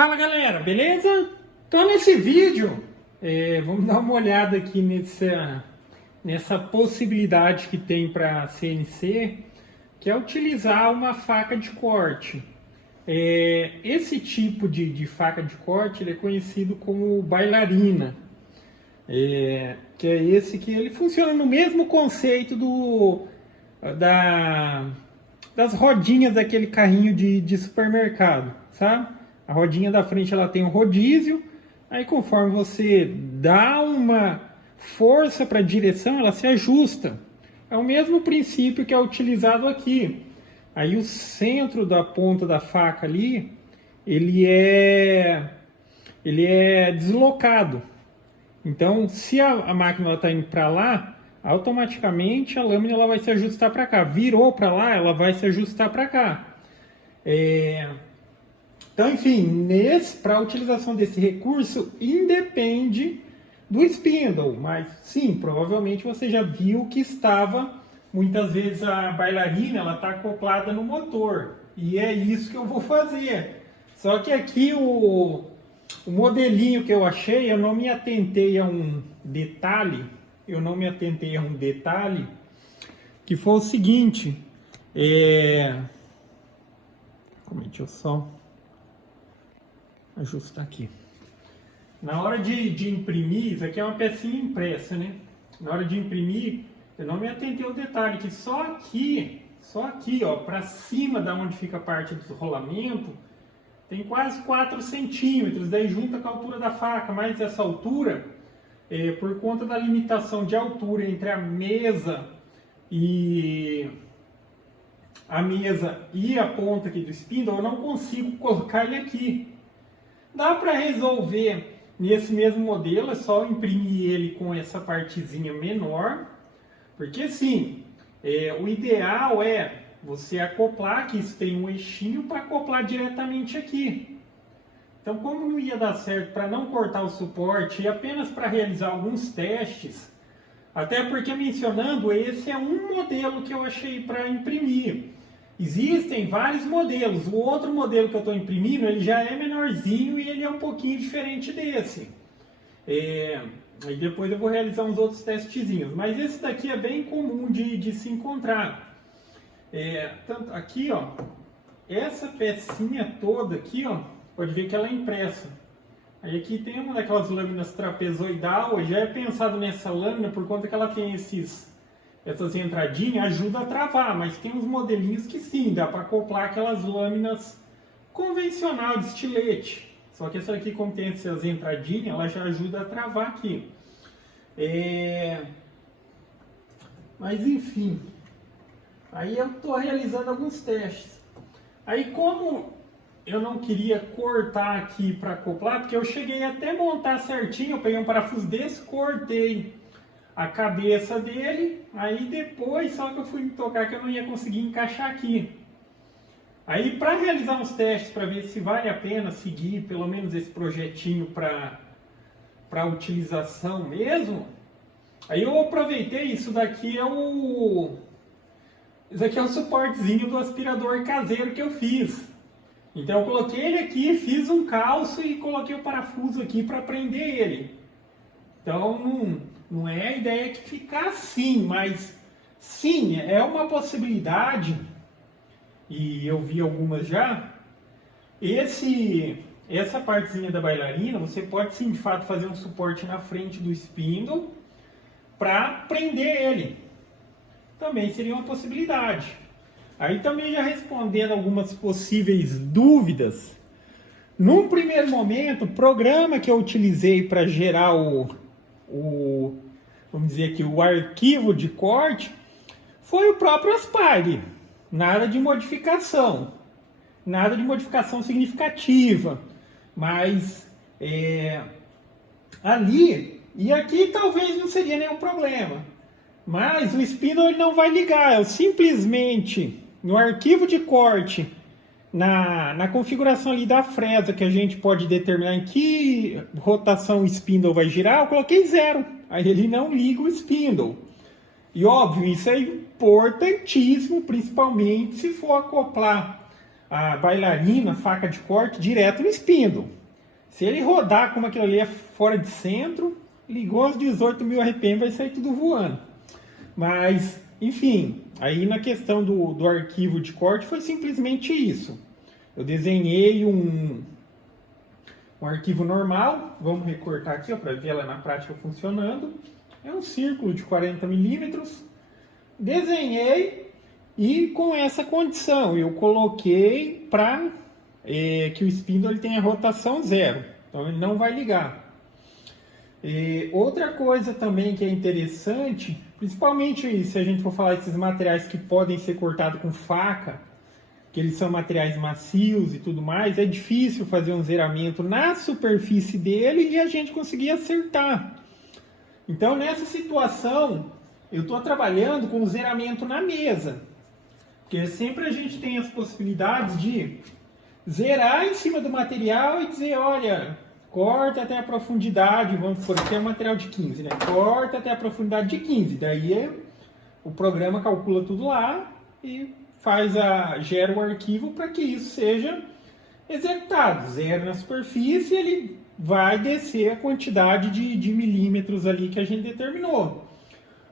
Fala galera, beleza? Então nesse vídeo vamos dar uma olhada aqui nessa possibilidade que tem para CNC, que é utilizar uma faca de corte. Esse tipo de faca de corte ele é conhecido como bailarina, que é esse que ele funciona no mesmo conceito das rodinhas daquele carrinho de supermercado, sabe? A rodinha da frente ela tem um rodízio, aí conforme você dá uma força para a direção, ela se ajusta. É o mesmo princípio que é utilizado aqui. Aí o centro da ponta da faca ali, ele é deslocado. Então, se a máquina está indo para lá, automaticamente a lâmina ela vai se ajustar para cá. Virou para lá, ela vai se ajustar para cá. Então, enfim, para a utilização desse recurso, independe do spindle, mas sim, provavelmente você já viu que muitas vezes a bailarina ela está acoplada no motor, e é isso que eu vou fazer. Só que aqui o modelinho que eu achei, eu não me atentei a um detalhe, que foi o seguinte, deixa eu só ajustar aqui. Na hora de imprimir, isso aqui é uma pecinha impressa, né? Na hora de imprimir, eu não me atentei ao detalhe que só aqui, ó, para cima da onde fica a parte do rolamento, tem quase 4 centímetros, daí junta com a altura da faca, mas essa altura, por conta da limitação de altura entre a mesa e a ponta aqui do spindle, eu não consigo colocar ele aqui. Dá para resolver nesse mesmo modelo, é só imprimir ele com essa partezinha menor, porque sim, o ideal é você acoplar, que isso tem um eixinho para acoplar diretamente aqui. Então, como não ia dar certo para não cortar o suporte e apenas para realizar alguns testes, até porque mencionando, esse é um modelo que eu achei para imprimir. Existem vários modelos. O outro modelo que eu estou imprimindo, ele já é menorzinho e ele é um pouquinho diferente desse. Aí depois eu vou realizar uns outros testezinhos. Mas esse daqui é bem comum de se encontrar. Tanto aqui, ó, essa pecinha toda aqui, ó, pode ver que ela é impressa. Aí aqui tem uma daquelas lâminas trapezoidal. Já é pensado nessa lâmina por conta que ela tem essas entradinhas, ajuda a travar, mas tem uns modelinhos que sim, dá para acoplar aquelas lâminas convencional de estilete. Só que essa aqui, como tem essas entradinhas, ela já ajuda a travar aqui. Mas enfim, aí eu estou realizando alguns testes. Aí como eu não queria cortar aqui para acoplar, porque eu cheguei até montar certinho, eu peguei um parafuso desse, cortei a cabeça dele, aí depois só que eu fui me tocar que eu não ia conseguir encaixar aqui. Aí para realizar uns testes para ver se vale a pena seguir pelo menos esse projetinho para utilização mesmo, aí eu aproveitei, isso daqui é o suportezinho do aspirador caseiro que eu fiz. Então eu coloquei ele aqui, fiz um calço e coloquei o parafuso aqui para prender ele. Então não é a ideia que ficar assim, mas sim, é uma possibilidade, e eu vi algumas já. Essa partezinha da bailarina, você pode sim, de fato, fazer um suporte na frente do spindle para prender ele. Também seria uma possibilidade. Aí também já respondendo algumas possíveis dúvidas, num primeiro momento, o programa que eu utilizei para gerar vamos dizer aqui, o arquivo de corte foi o próprio Aspire. Nada de modificação significativa, mas ali e aqui talvez não seria nenhum problema, mas o spindle ele não vai ligar. Eu simplesmente no arquivo de corte, na configuração ali da fresa, que a gente pode determinar em que rotação o spindle vai girar, eu coloquei 0. Aí ele não liga o spindle. E óbvio, isso é importantíssimo, principalmente se for acoplar a bailarina, faca de corte, direto no espindo. Se ele rodar como aquilo ali é fora de centro, ligou aos 18 mil RPM, vai sair tudo voando. Mas, enfim, aí na questão do arquivo de corte foi simplesmente isso. Eu desenhei um arquivo normal, vamos recortar aqui para ver ela na prática funcionando. É um círculo de 40 milímetros. Desenhei e com essa condição eu coloquei para que o spindle ele tenha rotação zero, então ele não vai ligar. Outra coisa também que é interessante, principalmente se a gente for falar desses materiais que podem ser cortados com faca, que eles são materiais macios e tudo mais, é difícil fazer um zeramento na superfície dele e a gente conseguir acertar. Então nessa situação eu estou trabalhando com o zeramento na mesa, porque sempre a gente tem as possibilidades de zerar em cima do material e dizer, olha, corta até a profundidade, vamos por aqui é um material de 15, né? Corta até a profundidade de 15, daí o programa calcula tudo lá e gera o arquivo para que isso seja executado. Zero na superfície, ele vai descer a quantidade de milímetros ali que a gente determinou.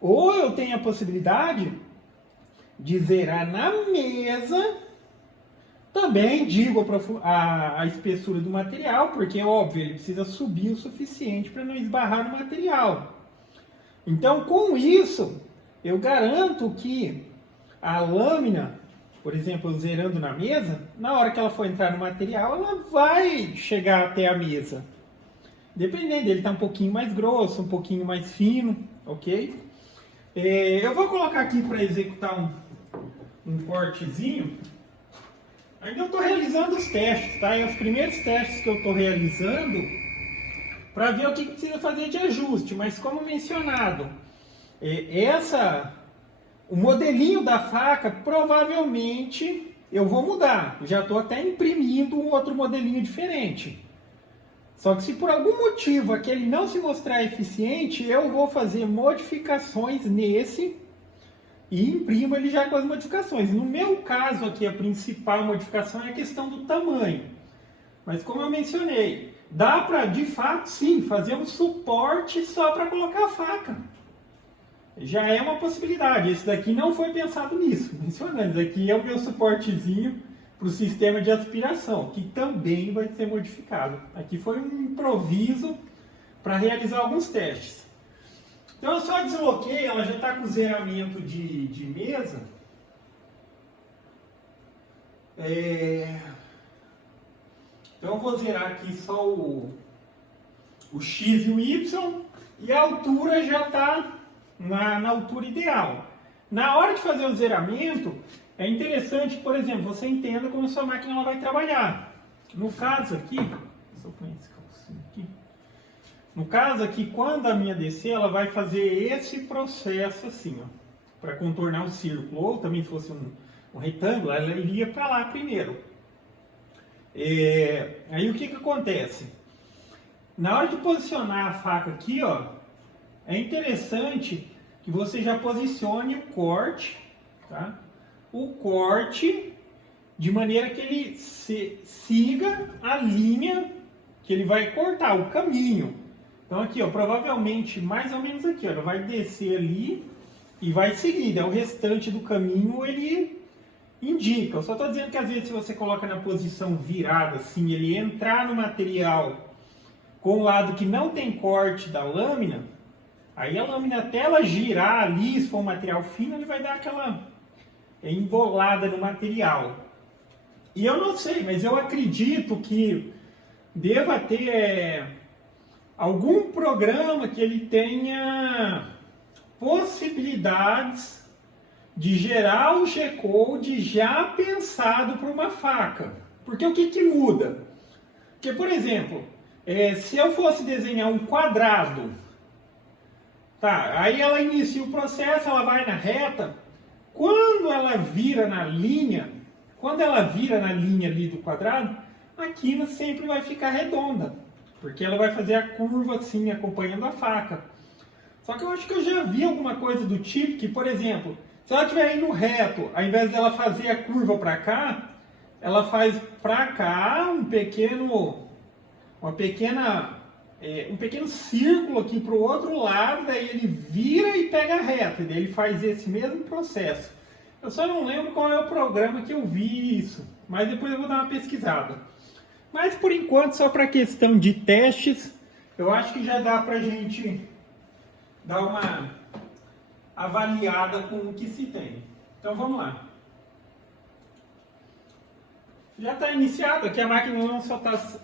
Ou eu tenho a possibilidade de zerar na mesa. Também digo a espessura do material, porque, óbvio, ele precisa subir o suficiente para não esbarrar no material. Então, com isso, eu garanto que a lâmina, por exemplo, zerando na mesa, na hora que ela for entrar no material, ela vai chegar até a mesa. Dependendo, ele está um pouquinho mais grosso, um pouquinho mais fino, ok? Eu vou colocar aqui para executar um cortezinho. Ainda eu estou realizando os testes, tá? E os primeiros testes que eu estou realizando para ver o que precisa fazer de ajuste. Mas como mencionado, o modelinho da faca provavelmente eu vou mudar. Já estou até imprimindo um outro modelinho diferente. Só que se por algum motivo aquele não se mostrar eficiente, eu vou fazer modificações nesse e imprimo ele já com as modificações. No meu caso aqui, a principal modificação é a questão do tamanho. Mas como eu mencionei, dá para, de fato, sim, fazer um suporte só para colocar a faca. Já é uma possibilidade. Esse daqui não foi pensado nisso. Mencionando, esse aqui é o meu suportezinho para o sistema de aspiração, que também vai ser modificado. Aqui foi um improviso para realizar alguns testes. Então eu só desloquei, ela já está com zeramento de mesa. Então eu vou zerar aqui só o X e o Y, e a altura já está na altura ideal. Na hora de fazer o zeramento, é interessante, por exemplo, você entenda como a sua máquina ela vai trabalhar. No caso aqui, deixa eu pôr esse calcinho aqui. No caso aqui, quando a minha descer, ela vai fazer esse processo assim, ó, para contornar o círculo. Ou também se fosse um retângulo, ela iria para lá primeiro. Aí o que acontece? Na hora de posicionar a faca aqui, ó, é interessante que você já posicione o corte, tá? O corte de maneira que ele siga a linha que ele vai cortar, o caminho. Então aqui, ó, provavelmente mais ou menos aqui, ó, ela vai descer ali e vai seguir. Daí o restante do caminho ele indica. Eu só estou dizendo que às vezes se você coloca na posição virada, assim, ele entrar no material com o lado que não tem corte da lâmina, aí a lâmina até ela girar ali, se for um material fino, ele vai dar aquela embolada no material. E eu não sei, mas eu acredito que deva ter algum programa que ele tenha possibilidades de gerar o G-Code já pensado para uma faca. Porque o que muda? Porque, por exemplo, se eu fosse desenhar um quadrado, tá, aí ela inicia o processo, ela vai na reta, quando ela vira na linha ali do quadrado, a quina sempre vai ficar redonda, porque ela vai fazer a curva assim, acompanhando a faca. Só que eu acho que eu já vi alguma coisa do tipo que, por exemplo, se ela estiver indo reto, ao invés dela fazer a curva para cá, ela faz para cá um pequeno círculo aqui para o outro lado, daí ele vira e pega reto, e daí ele faz esse mesmo processo. Eu só não lembro qual é o programa que eu vi isso, mas depois eu vou dar uma pesquisada. Mas por enquanto, só para questão de testes, eu acho que já dá para a gente dar uma avaliada com o que se tem. Então vamos lá. Já está iniciado, aqui a máquina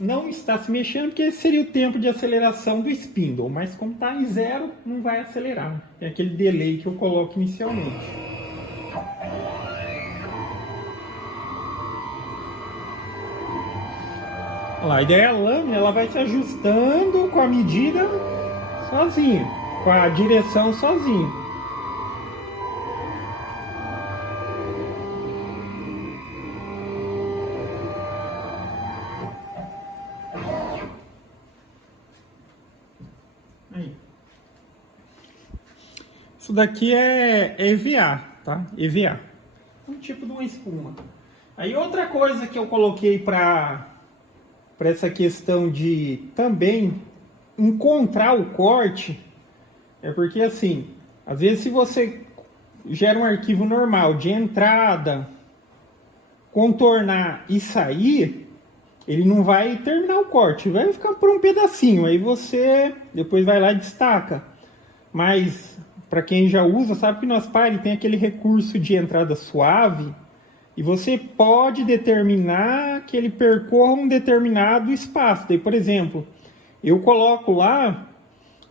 não está se mexendo, porque esse seria o tempo de aceleração do spindle, mas como está em zero, não vai acelerar. É aquele delay que eu coloco inicialmente. Olha lá, a ideia é a lâmina, ela vai se ajustando com a medida sozinha, com a direção sozinha. Isso daqui é EVA, tá? EVA. Um tipo de uma espuma. Aí outra coisa que eu coloquei para essa questão de também encontrar o corte, é porque assim, às vezes se você gera um arquivo normal de entrada, contornar e sair, ele não vai terminar o corte, vai ficar por um pedacinho, aí você depois vai lá e destaca. Mas para quem já usa, sabe que no Aspire tem aquele recurso de entrada suave e você pode determinar que ele percorra um determinado espaço. Daí, por exemplo, eu coloco lá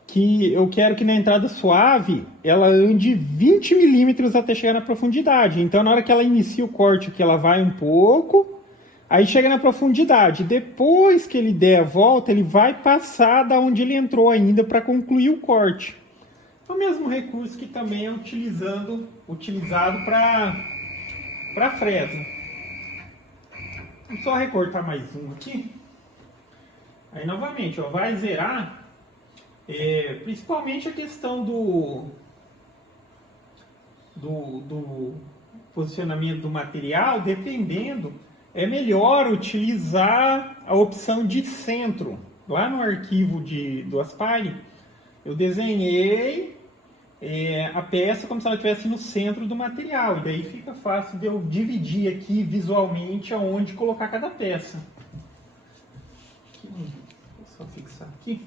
que eu quero que na entrada suave ela ande 20 milímetros até chegar na profundidade. Então, na hora que ela inicia o corte, que ela vai um pouco, aí chega na profundidade. Depois que ele der a volta, ele vai passar da onde ele entrou ainda para concluir o corte. É o mesmo recurso que também é utilizado para fresa. Vamos só recortar mais um aqui. Aí novamente, ó, vai zerar principalmente a questão do posicionamento do material. Dependendo, é melhor utilizar a opção de centro. Lá no arquivo do Aspire, eu desenhei a peça como se ela estivesse no centro do material. E daí fica fácil de eu dividir aqui visualmente aonde colocar cada peça. Aqui, vou só fixar aqui.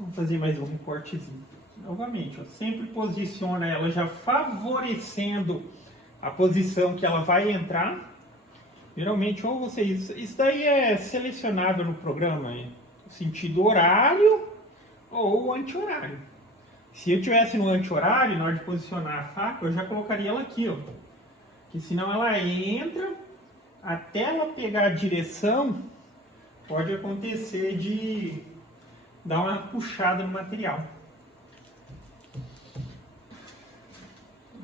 Vamos fazer mais um recortezinho. Novamente, ó, sempre posiciona ela já favorecendo a posição que ela vai entrar. Geralmente, ou vocês... Isso daí é selecionável no programa, sentido horário ou anti-horário. Se eu tivesse no anti-horário, na hora de posicionar a faca, eu já colocaria ela aqui, ó. Que senão ela entra, até ela pegar a direção, pode acontecer de dar uma puxada no material.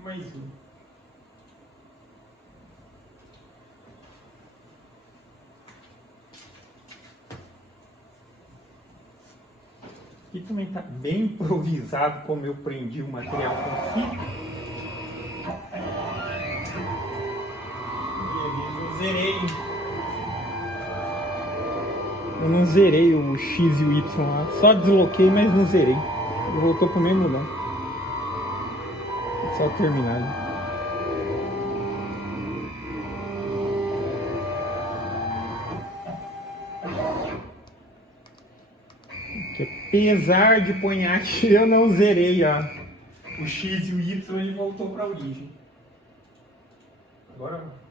Mais um. Aqui também está bem improvisado como eu prendi o material com fita. Eu não zerei o X e o Y lá, só desloquei, mas não zerei. Ele voltou para o mesmo lugar. Só terminar. Apesar de Ponhaque, eu não zerei o X e o Y, ele voltou para a origem. Agora...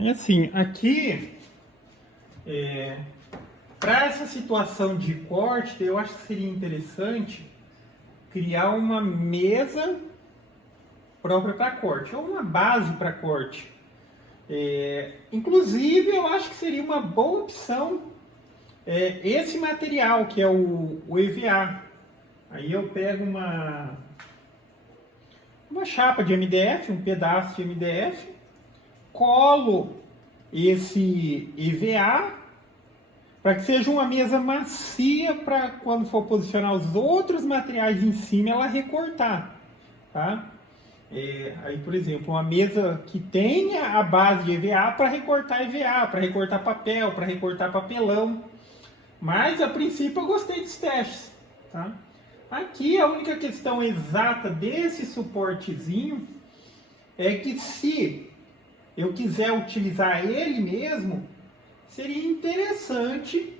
E assim, aqui, para essa situação de corte, eu acho que seria interessante criar uma mesa própria para corte, ou uma base para corte. Inclusive, eu acho que seria uma boa opção esse material, que é o EVA. Aí eu pego uma chapa de MDF, um pedaço de MDF, colo esse EVA para que seja uma mesa macia para quando for posicionar os outros materiais em cima ela recortar, tá? Aí, por exemplo, uma mesa que tenha a base de EVA para recortar EVA, para recortar papel, para recortar papelão. Mas, a princípio, eu gostei dos testes, tá? Aqui, a única questão exata desse suportezinho é que se eu quiser utilizar ele mesmo, seria interessante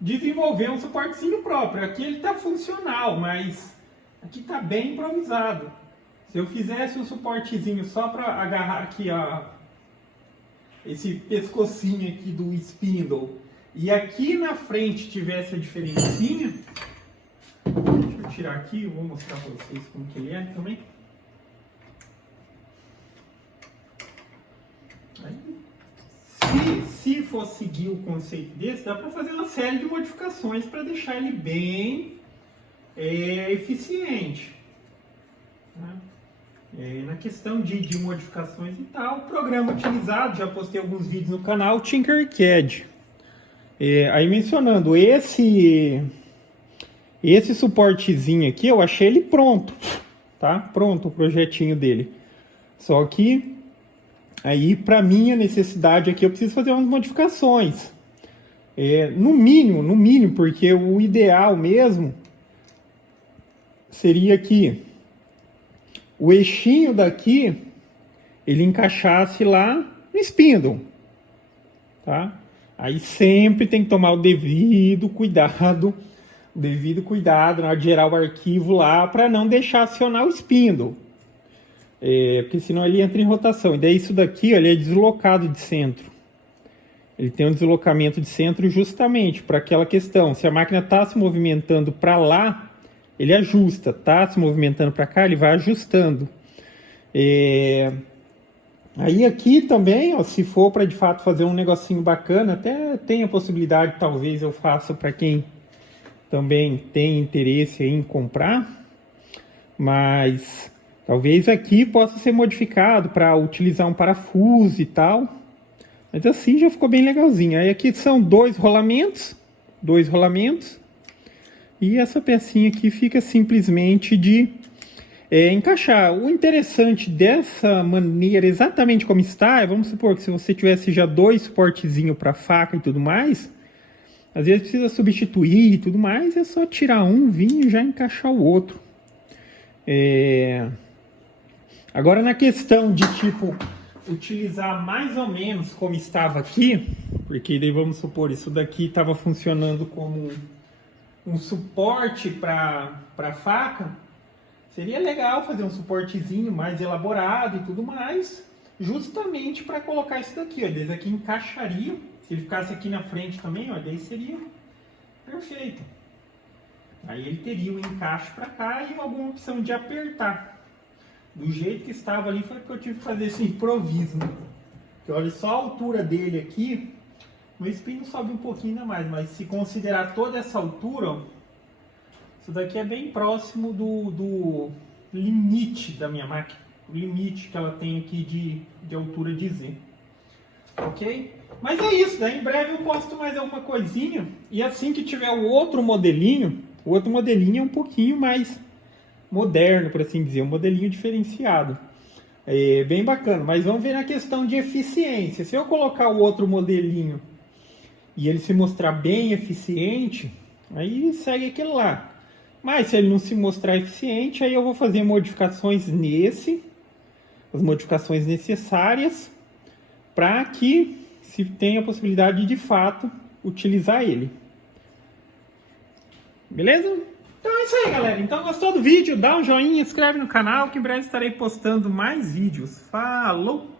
desenvolver um suportezinho próprio. Aqui ele está funcional, mas aqui está bem improvisado. Se eu fizesse um suportezinho só para agarrar aqui, ó, esse pescocinho aqui do spindle, e aqui na frente tivesse a diferencinha, deixa eu tirar aqui, eu vou mostrar para vocês como que ele é também. Aí, se for seguir o conceito desse, dá para fazer uma série de modificações para deixar ele bem eficiente, né? Na questão de modificações e tal, o programa utilizado, já postei alguns vídeos no canal, Tinkercad. Aí mencionando, esse suportezinho aqui, eu achei ele pronto, tá? Pronto o projetinho dele. Só que, aí para minha necessidade aqui, eu preciso fazer umas modificações. No mínimo, porque o ideal mesmo seria que o eixinho daqui, ele encaixasse lá no spindle, tá? Aí sempre tem que tomar o devido cuidado na hora de gerar o arquivo lá, para não deixar acionar o spindle. Porque senão ele entra em rotação. E daí isso daqui, ele é deslocado de centro. Ele tem um deslocamento de centro justamente para aquela questão. Se a máquina está se movimentando para lá, ele ajusta, tá? Se movimentando para cá, ele vai ajustando. Aí aqui também, ó, se for para de fato fazer um negocinho bacana, até tem a possibilidade, talvez eu faça para quem também tem interesse em comprar, mas talvez aqui possa ser modificado para utilizar um parafuso e tal. Mas assim já ficou bem legalzinho. Aí aqui são dois rolamentos. E essa pecinha aqui fica simplesmente de encaixar. O interessante dessa maneira, exatamente como está, vamos supor que se você tivesse já dois suportezinhos para faca e tudo mais, às vezes precisa substituir e tudo mais, é só tirar um, vir e já encaixar o outro. Agora na questão de tipo utilizar mais ou menos como estava aqui, porque daí vamos supor, isso daqui estava funcionando como um suporte para faca, seria legal fazer um suportezinho mais elaborado e tudo mais, justamente para colocar isso daqui, ó, desde aqui encaixaria, se ele ficasse aqui na frente também, ó, daí seria perfeito. Aí ele teria o encaixe para cá e alguma opção de apertar. Do jeito que estava ali foi porque eu tive que fazer esse improviso, né? Porque olha só a altura dele aqui, o espinho sobe um pouquinho ainda mais, mas se considerar toda essa altura, ó, isso daqui é bem próximo do limite da minha máquina, o limite que ela tem aqui de altura de Z, ok? Mas é isso, daí em breve eu posto mais alguma coisinha, e assim que tiver o outro modelinho é um pouquinho mais moderno, por assim dizer, um modelinho diferenciado. É bem bacana, mas vamos ver na questão de eficiência. Se eu colocar o outro modelinho e ele se mostrar bem eficiente, aí segue aquele lá. Mas se ele não se mostrar eficiente, aí eu vou fazer modificações as modificações necessárias para que se tenha a possibilidade de fato utilizar ele. Beleza? Então é isso aí, galera. Então gostou do vídeo? Dá um joinha, inscreve no canal que em breve estarei postando mais vídeos. Falou!